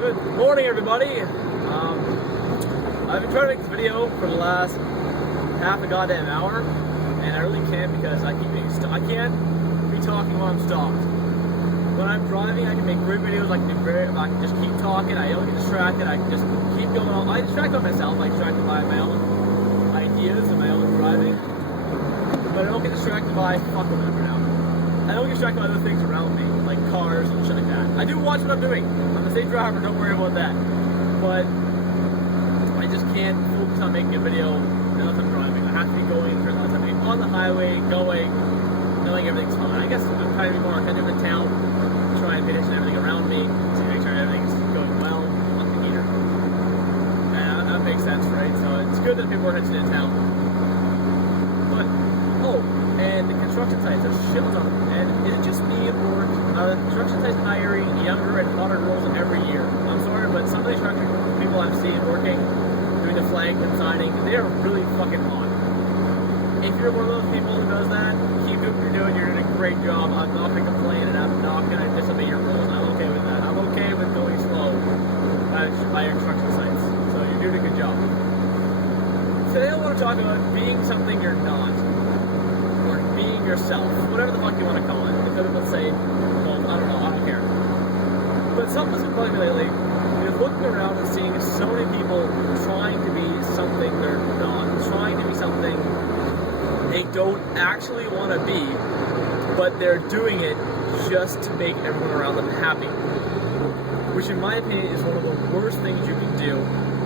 Good morning, everybody. I've been trying to make this video for the last half a goddamn hour, and I really can't because I keep being I can't be talking while I'm stopped. When I'm driving, I can make great videos. I can just keep talking. I don't get distracted. I can just keep going on. I distract by myself. I distract by my own ideas and my own driving, but I don't get distracted by whatever now. I don't get distracted by other things around me, like cars and shit like that. I do watch what I'm doing. I'm a safe driver, don't worry about that. But I just can't focus on making a video unless I'm driving. I have to be going unless I'm on the highway, going, knowing everything's fine. I guess I'm trying to be more attentive in town, try and pay attention to everything around me, to make sure everything's going well, on the meter. And that makes sense, right? So it's good that people are attention in town. But, and the construction sites, there's shitloads of them. And is it just me, or are construction sites hiring younger and hotter girls every year? I'm sorry, but some of the construction people I've seen working, doing the flag and signing, they're really fucking hot. If you're one of those people who does that, keep doing what you're doing. You're doing a great job. I'm not going to complain, and I'm not going to disobey your rules. I'm okay with that. I'm okay with going slow by your construction sites. So you're doing a good job. Today I want to talk about being something you're not. Being yourself, whatever the fuck you want to call it. Instead of, let's say, well, I don't know, I don't care. But something that's been bugging me lately is looking around and seeing so many people trying to be something they're not, trying to be something they don't actually want to be, but they're doing it just to make everyone around them happy. Which, in my opinion, is one of the worst things you can do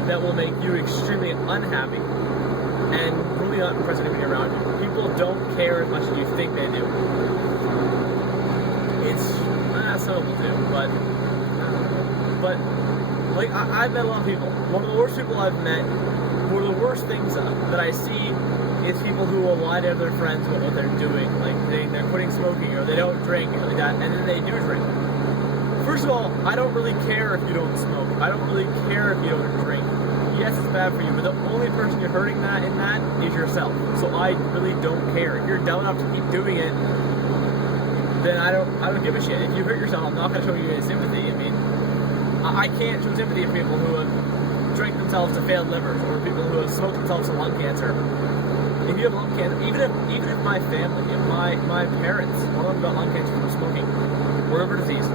that will make you extremely unhappy and really not impress anybody around you. People don't care as much as you think they do. Some people do, but like I've met a lot of people. One of the worst people I've met, one of the worst things that I see is people who will lie to their friends about what they're doing, like they're quitting smoking or they don't drink or like that, and then they do drink. First of all, I don't really care if you don't smoke. I don't really care if you don't drink. Yes, it's bad for you, but the only person you're hurting in that is yourself. So I really don't care. If you're dumb enough to keep doing it, then I don't give a shit. If you hurt yourself, I'm not going to show you any sympathy. I mean, I can't show sympathy for people who have drank themselves to failed livers or people who have smoked themselves to lung cancer. If you have lung cancer, even if my family, if my parents, one of them got lung cancer from smoking or liver disease,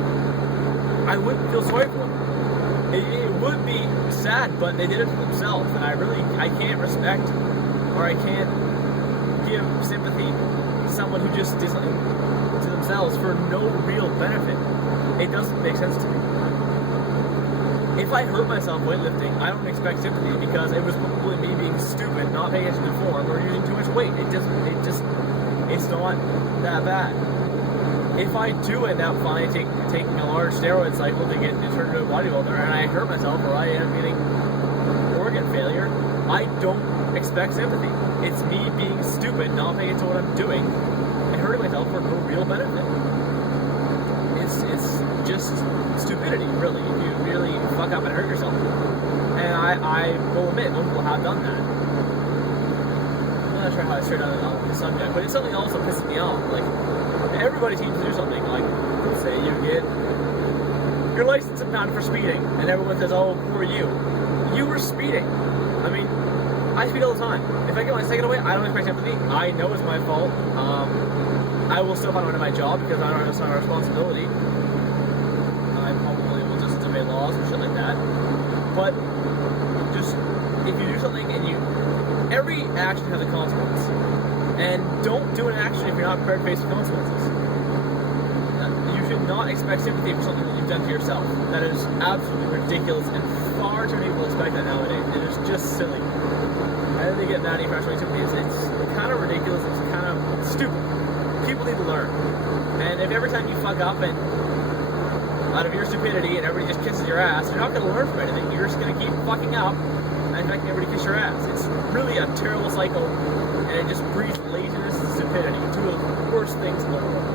I wouldn't feel sorry for them. It would be sad, but they did it to themselves, and I can't respect or I can't give sympathy to someone who just did something to themselves for no real benefit. It doesn't make sense to me. If I hurt myself weightlifting, I don't expect sympathy because it was probably me being stupid, not paying attention to form, or using too much weight. It's not that bad. If I do end up finally taking a large steroid cycle to turn into a bodybuilder and I hurt myself or I end up getting organ failure, I don't expect sympathy. It's me being stupid, not paying attention to what I'm doing, and hurting myself for no real benefit. It's just stupidity, really, if you really fuck up and hurt yourself. And I will admit, most people have done that. I'm not sure how I straight on the subject, but it's something that also pisses me off. Like, everybody seems to do something, like, let's say you get your license impounded for speeding, and everyone says, oh, poor you. You were speeding. I mean, I speed all the time. If I get my taken away, I don't expect sympathy. I know it's my fault. I will still find out my job because I don't have a responsibility. I probably will just disobey laws and shit like that. But just, if you do something and every action has a consequence. And don't do an action if you're not prepared to face the consequences. You should not expect sympathy for something that you've done to yourself. That is absolutely ridiculous, and far too many people expect that nowadays. It is just silly. I think they get that impression sympathy. It's kind of ridiculous. It's kind of stupid. People need to learn. And if every time you fuck up and out of your stupidity and everybody just kisses your ass, you're not going to learn from anything. You're just going to keep fucking up and making everybody kiss your ass. It's really a terrible cycle, and it just breeds laziness and stupidity, two of the worst things in the world.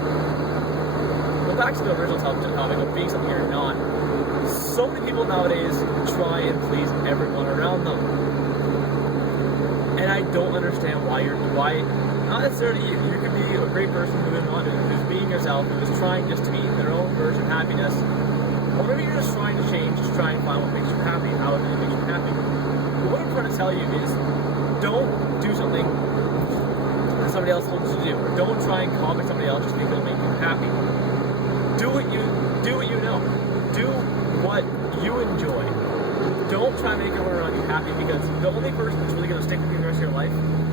But back to the original topic of being something you're not. So many people nowadays try and please everyone around them. And I don't understand why not necessarily you. You can be a great person who is not, who's yourself who is trying just to be their own version of happiness, or maybe you're just trying to change, just trying to tell you is don't do something that somebody else told you to do. Or don't try and copy somebody else just because it'll make you happy. Do what you know. Do what you enjoy. Don't try and make everyone around you happy, because the only person that's really going to stick with you the rest of your life,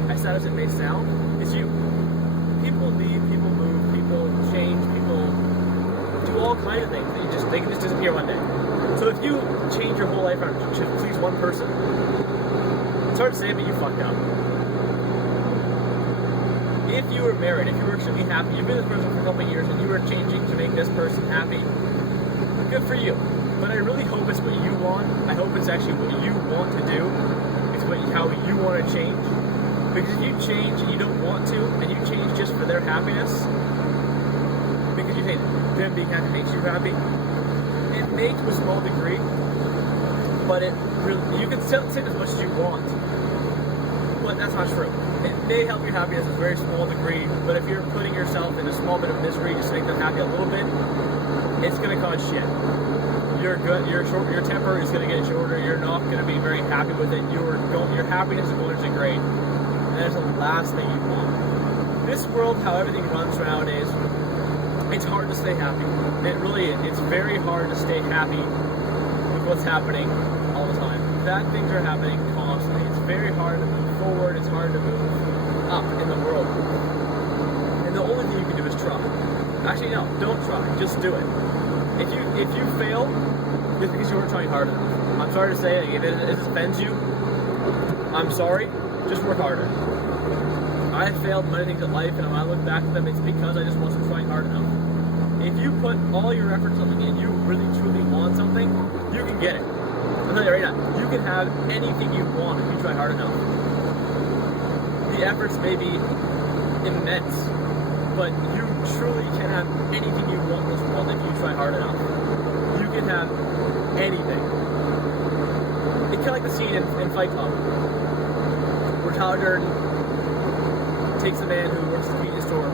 as sad as it may sound, is you. People leave, people move, people change, people do all kinds of things. They can just disappear one day. So if you change your whole life around to please one person, it's hard to say, but you fucked up. If you were married, if you were extremely happy, you've been with this person for a couple of years and you were changing to make this person happy, good for you. But I really hope it's what you want. I hope it's actually what you want to do. It's how you want to change. Because if you change and you don't want to, and you change just for their happiness, because you think them being happy makes you happy, it may to a small degree, but it really, you can say as much as you want, but that's not true. It may help your happiness to a very small degree, but if you're putting yourself in a small bit of misery just to make them happy a little bit, it's going to cause shit. Your temper is going to get shorter. You're not going to be very happy with it. Your happiness is going to degrade. And that's the last thing you want. This world, how everything runs nowadays, it's hard to stay happy. It really is. It's very hard to stay happy with what's happening all the time. Bad things are happening constantly. It's very hard to move forward. It's hard to move up in the world. And the only thing you can do is try. Actually, no, don't try. Just do it. If you fail, it's because you weren't trying hard enough. I'm sorry to say, if it offends you, I'm sorry. Just work harder. I failed many things in life, and when I look back at them, it's because I just wasn't trying hard enough. If you put all your effort into something and you really truly want something, you can get it. I'm telling you right now, you can have anything you want if you try hard enough. The efforts may be immense, but you truly can have anything you want in this world if you try hard enough. You can have anything. It's kind of like the scene in Fight Club, where Tyler Durden takes a man who works at the convenience store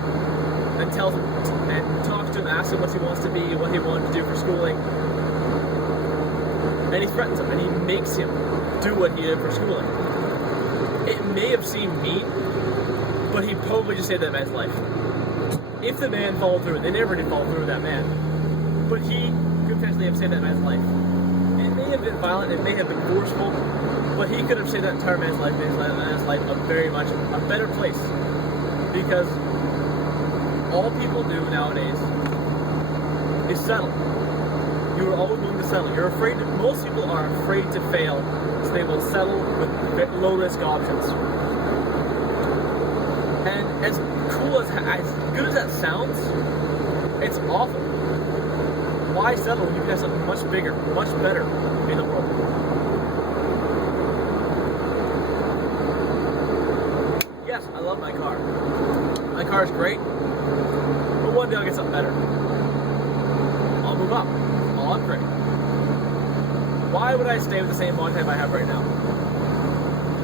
and tells him and talks to him, asks him what he wants to be, what he wanted to do for schooling, and he threatens him and he makes him do what he did for schooling. It may have seemed mean, but he probably just saved that man's life. If the man followed through, they never did follow through with that man, but he could potentially have saved that man's life. It may have been violent, it may have been forceful, but he could have saved that entire man's life, made that man's life a very much a better place. Because all people do nowadays is settle. You are always willing to settle. You're afraid. Most people are afraid to fail, so they will settle with low risk options. And as good as that sounds, it's awful. Why settle when you can have something much bigger, much better in the world? Yes, I love my car. My car is great, but one day I'll get something better. I'll move up. I'll upgrade. Why would I stay with the same body type I have right now?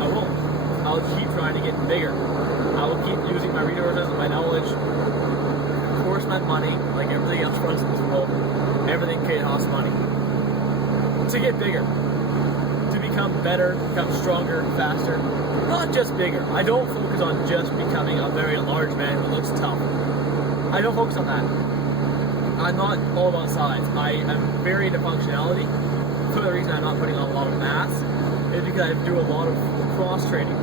I won't. I'll keep trying to get bigger. I will keep using my resources and my knowledge, of course my money, like everything else runs in this world. Everything costs money. To get bigger. To become better, become stronger, faster. Not just bigger. I don't focus on just becoming a very large man who looks tough. I don't focus on that. I'm not all about size. I am very into functionality. So the reason I'm not putting on a lot of mass is because I do a lot of cross training.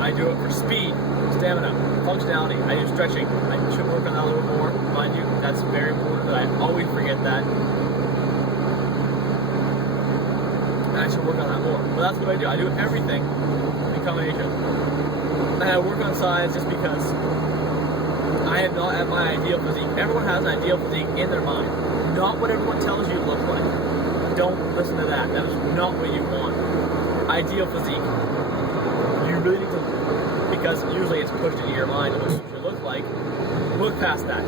I do it for speed, stamina, functionality. I do stretching. I should work on that a little more, mind you. That's very important, but I always forget that. And I should work on that more. But that's what I do. I do everything in combination. And I work on size just because I am not at my ideal physique. Everyone has an ideal physique in their mind. Not what everyone tells you to look like. Don't listen to that. That is not what you want. Ideal physique. You really need to, because usually it's pushed into your mind what you should look like. Look past that.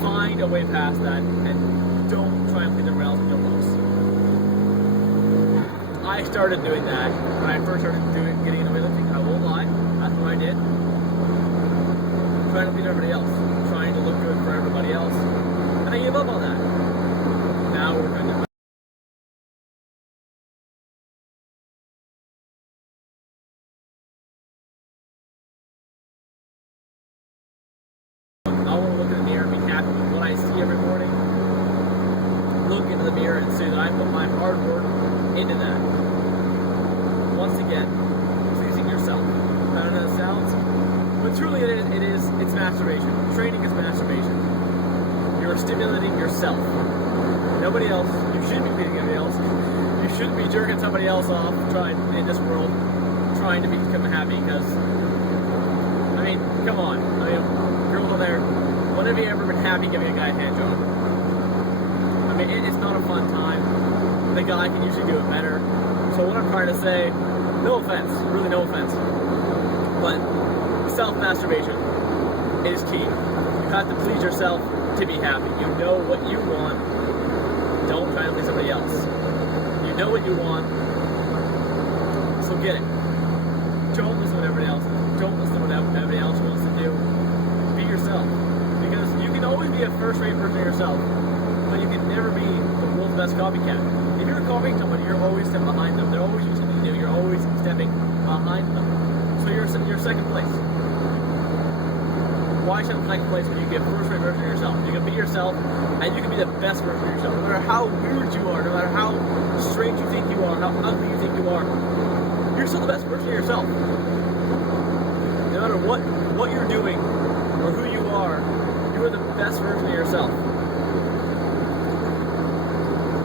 Find a way past that, and don't try and please everyone else with your looks. I started doing that when I first started getting into weightlifting. I won't lie. That's what I did. Trying to please everybody else. Trying to look good for everybody else. And I gave up on that. Now we're good. mirror and say that I put my hard work into that. Once again, pleasing yourself. I don't know how it sounds, but truly it's masturbation. Training is masturbation. You're stimulating yourself. Nobody else. You shouldn't be pleasing anybody else. You shouldn't be jerking somebody else off trying in this world, trying to become happy, because, I mean, come on. I mean, girls out there, when have you ever been happy giving a guy a hand job? I mean, it's not a fun time. The guy can usually do it better. So what I'm trying to say, no offense, really no offense, but self-masturbation is key. You have to please yourself to be happy. You know what you want. Don't try to please somebody else. You know what you want, so get it. Don't listen to what everybody else does. Don't listen to what everybody else wants to do. Be yourself. Because you can always be a first-rate version of yourself, but you can never be the world's best copycat. If you're copying somebody, you're always stepping behind them. They're always using something new. You're always stepping behind them. So you're second place. Why should I second place when you get first-rate version of yourself? You can be yourself, and you can be the best version of yourself. No matter how weird you are, no matter how strange you think you are, how ugly you think you are, you're still the best version of yourself. No matter what you're doing or who you are the best version of yourself.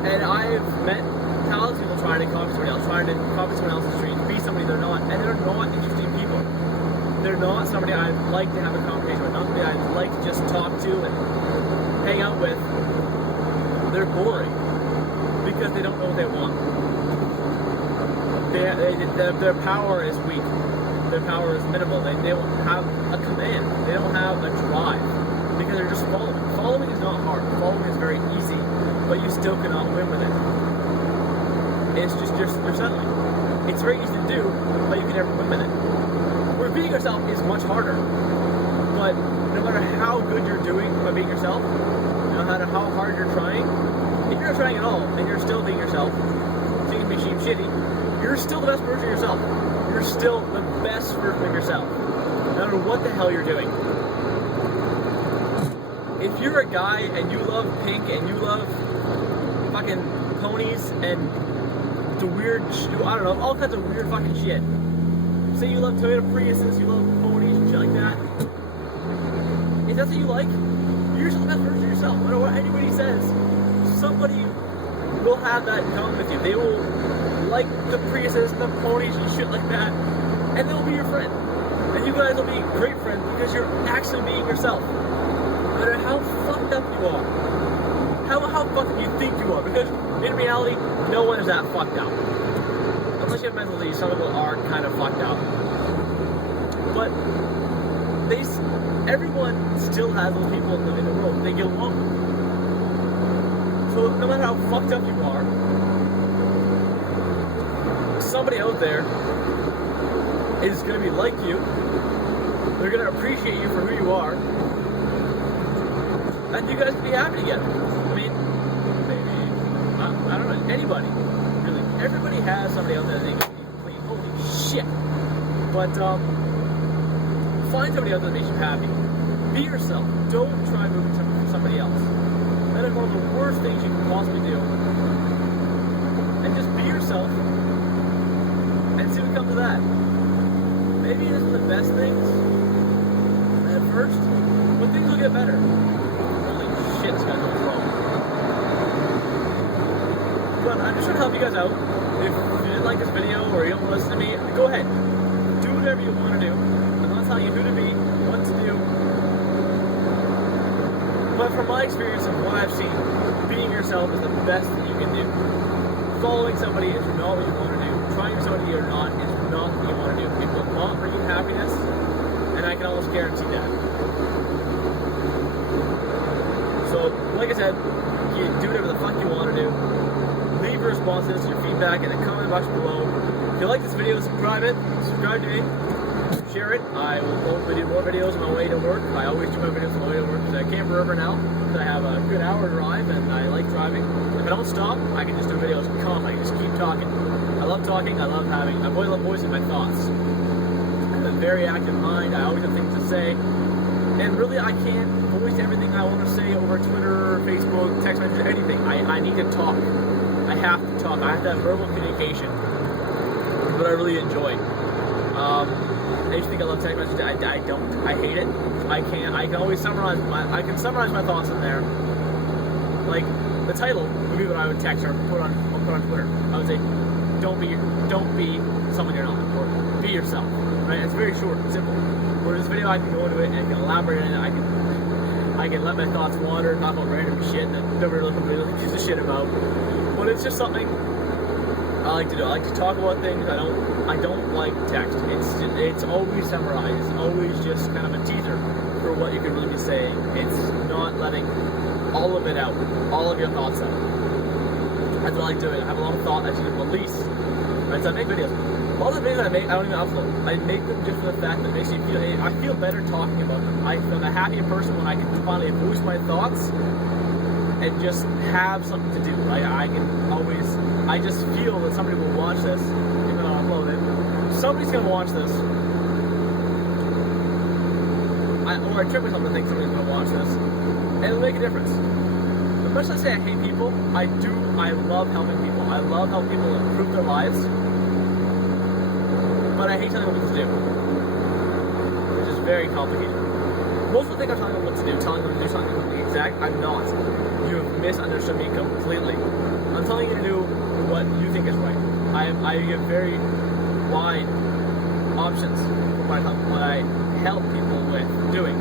And I've met countless people trying to copy somebody else, trying to copy someone else's dream, be somebody they're not, and they're not interesting people. They're not somebody I'd like to have a conversation with, not somebody I'd like to just talk to and hang out with. They're boring because they don't know what they want. Their power is weak. Their power is minimal. They don't have a command. They don't have a drive because they're just following. Following is not hard. Following is very easy, but you still cannot win with it. It's just you're settling. It's very easy to do, but you can never win with it. Where being yourself is much harder. But no matter how good you're doing by being yourself, no matter how hard you're trying, if you're not trying at all and you're still being yourself, so you can be shitty, you're still the best version of yourself. You're still the best version of yourself, no matter what the hell you're doing. If you're a guy and you love pink and you love fucking ponies and the weird, I don't know, all kinds of weird fucking shit. Say you love Toyota Priuses, you love ponies and shit like that. If that's what you like, you're still the best version of yourself. No matter what anybody says, somebody will have that in common with you. They will like the Priuses and the ponies and shit like that, and they'll be your friend. And you guys will be great friends because you're actually being yourself. No matter how fucked up you are, how fucked up you think you are, because in reality, no one is that fucked up. Unless you have mental disease, some people are kind of fucked up. But everyone still has those people in the world. They get along. So no matter how fucked up you are, somebody out there is going to be like you. They're going to appreciate you for who you are, and you guys can be happy together. I mean, maybe I don't know, anybody really. Everybody has somebody out there that they can be clean. Holy shit! But find somebody out there that makes you happy. Be yourself. Don't try moving for somebody else. That is one of the worst things you can possibly do. And just be yourself. And see what comes of that. Maybe it isn't the best things at first, but things will get better. Holy shit, this guy's on his phone. But I'm just trying to help you guys out. If you didn't like this video or you don't want to listen to me, go ahead. Do whatever you want to do. I'm not telling you who to be, what to do. But from my experience and what I've seen, being yourself is the best that you can do. Following somebody is not what you want to do. Trying somebody or not is not what you want to do. It will not bring you happiness, and I can almost guarantee that. So, like I said, you do whatever the fuck you want to do. Leave your responses, your feedback in the comment box below. If you like this video, subscribe to me, share it. I will hopefully do more videos on my way to work. I always do my videos on my way to work because I can't forever now. Because I have a good hour drive and I like driving. If I don't stop, I can just do videos constantly. I can just keep talking. I love talking. I love voicing my thoughts. I have a very active mind. I always have things to say. And really, I can't voice everything I want to say over Twitter, Facebook, text message, anything. I need to talk. I have to talk. I have to have verbal communication. It's what I really enjoy. I used to think I love text message. I don't. I hate it. I can always summarize my thoughts in there. Like the title would be what I would text or put on Twitter. I would say, don't be someone you're not, or be yourself. Right? It's very short and simple. Whereas this video, I can go into it and I can elaborate on it. I can let my thoughts wander and talk about random shit that nobody really gives a shit about. But it's just something I like to do. I like to talk about things. I don't like text. It's always summarized. It's always just kind of a teaser for what you could really be saying. It's not letting all of it out, all of your thoughts out. That's what I like doing. I have a lot of thought I should release. Right, so I make videos. A lot of the videos I make, I don't even upload. I make them just for the fact that it makes me feel. I feel better talking about them. I feel a happier person when I can finally voice my thoughts and just have something to do. Like I just feel that somebody will watch this, even though I upload it. Somebody's gonna watch this. Or I trick myself to think somebody's gonna watch this, and it'll make a difference. As much as I say I hate people, I love helping people. I love helping people improve their lives. But I hate telling them what to do, which is very complicated. Most people think I'm telling them what to do, telling them to do something exact. I'm not. You have misunderstood me completely. I'm telling you to do what you think is right. I give very wide options for what I help people with doing.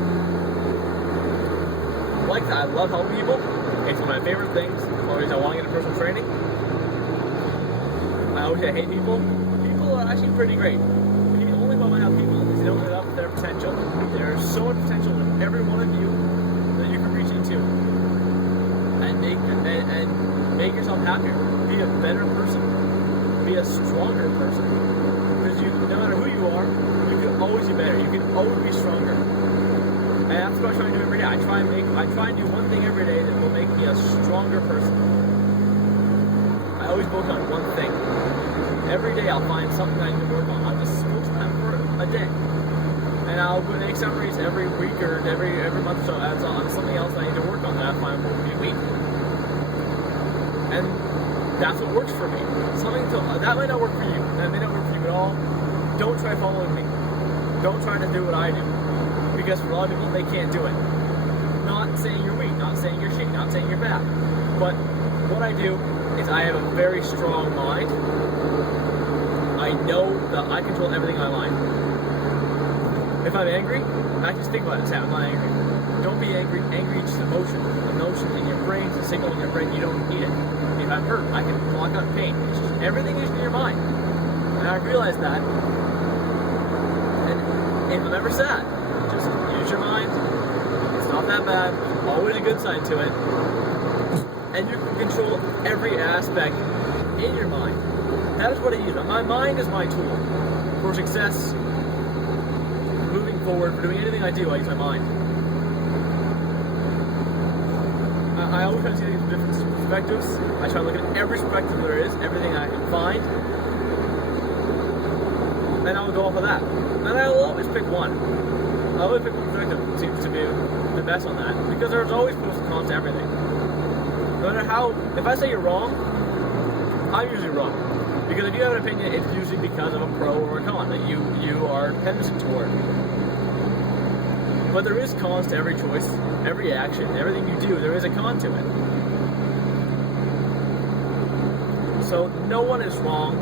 Like that, I love helping people. It's one of my favorite things. Always, I want to get into personal training. I always say I hate people. People are actually pretty great. The only problem I have people is they don't live up to their potential. There's so much potential in every one of you that you can reach into and make yourself happier. Be a better person. Be a stronger person. Because no matter who you are, you can always be better. You can always be stronger. And that's what I try to do every day. I try and do one thing every day that will make me a stronger person. I always focus on one thing. Every day I'll find something I need to work on. I'll just focus on for a day. And I'll make summaries every week or every month or so on something else that I need to work on that I find will be weak. And that's what works for me. That might not work for you. That may not work for you at all. Don't try following me. Don't try to do what I do. Because for a lot of people, they can't do it. Not saying you're weak, not saying you're shitty, not saying you're bad. But what I do is I have a very strong mind. I know that I control everything in my mind. If I'm angry, I just think about it and say, I'm not angry. Don't be angry. Angry is just emotion. Emotion in your brain, it's a signal in your brain, you don't need it. If I'm hurt, I can block out pain. It's just everything is in your mind. And I realize that. And if I'm ever sad, just use your mind. It's not that bad. Always a good side to it. And you can control every aspect in your mind. That is what I use. My mind is my tool for success, moving forward, for doing anything I do. I use my mind. I always try to see things from different perspectives. I try to look at every perspective there is, everything I can find, and I'll go off of that. And I'll always pick one. I always pick one perspective that seems to be the best on that, because there's always pros and cons to everything. No matter how, if I say you're wrong, I'm usually wrong. Because if you have an opinion, it's usually because of a pro or a con that you are tendency toward. But there is cons to every choice, every action, everything you do, there is a con to it. So no one is wrong,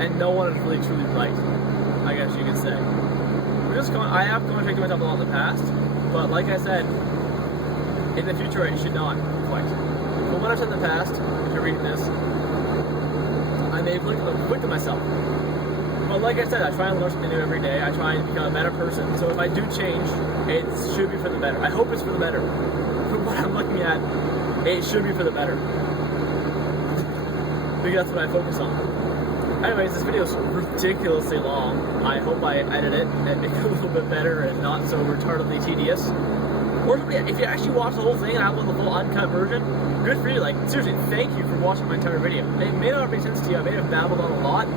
and no one is really truly right, I guess you could say. I have contradicted myself a lot in the past, but like I said, in the future I should not quite. But what I've said in the past, if you're reading this, I may have conflicted myself. But like I said, I try and learn something new every day. I try and become a better person. So if I do change, it should be for the better. I hope it's for the better. From what I'm looking at, it should be for the better. Because that's what I focus on. Anyways, this video is ridiculously long. I hope I edit it and make it a little bit better and not so retardedly tedious. Or if you actually watch the whole thing and I upload the full uncut version, good for you. Like, seriously, thank you for watching my entire video. It may not make sense to you. I may have babbled on a lot,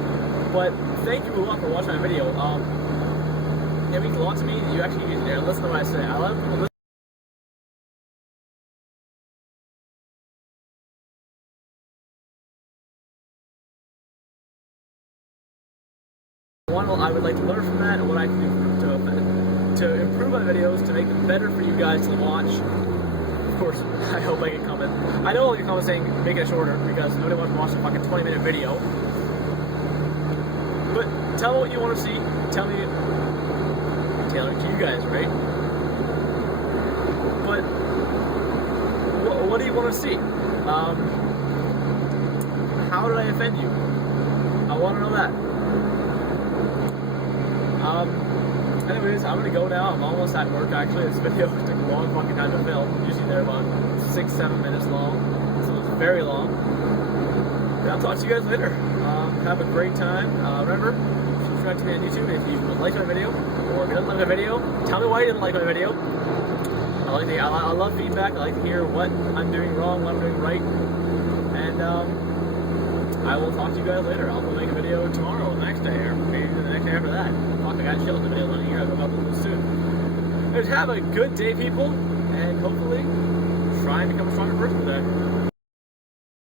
but thank you a lot for watching my video. it means a lot to me that you actually listen to what I say. I love people listen. One, I would like to learn from that and what I can do to improve my videos, to make them better for you guys to watch. Of course, I hope I get comments. I know I'll get comments saying make it shorter because nobody wants to watch a fucking 20-minute video. But tell me what you want to see. Tell me, tailored to you guys, right? But what do you want to see? How did I offend you? I want to know that. Anyways, I'm gonna go now. I'm almost at work actually. This video took a long fucking time to film. Usually they're about 6-7 minutes long. So it's very long. And I'll talk to you guys later. Have a great time. Remember, subscribe to me on YouTube if you would like my video, or if you don't like my video, tell me why you didn't like my video. I love feedback. I like to hear what I'm doing wrong, what I'm doing right. And I will talk to you guys later. I'll make a video tomorrow, or the next day, or maybe the next day after that. Fuck, I got chilled. The video's on here. I'll go up soon. Just have a good day, people, and hopefully try and become a stronger person today.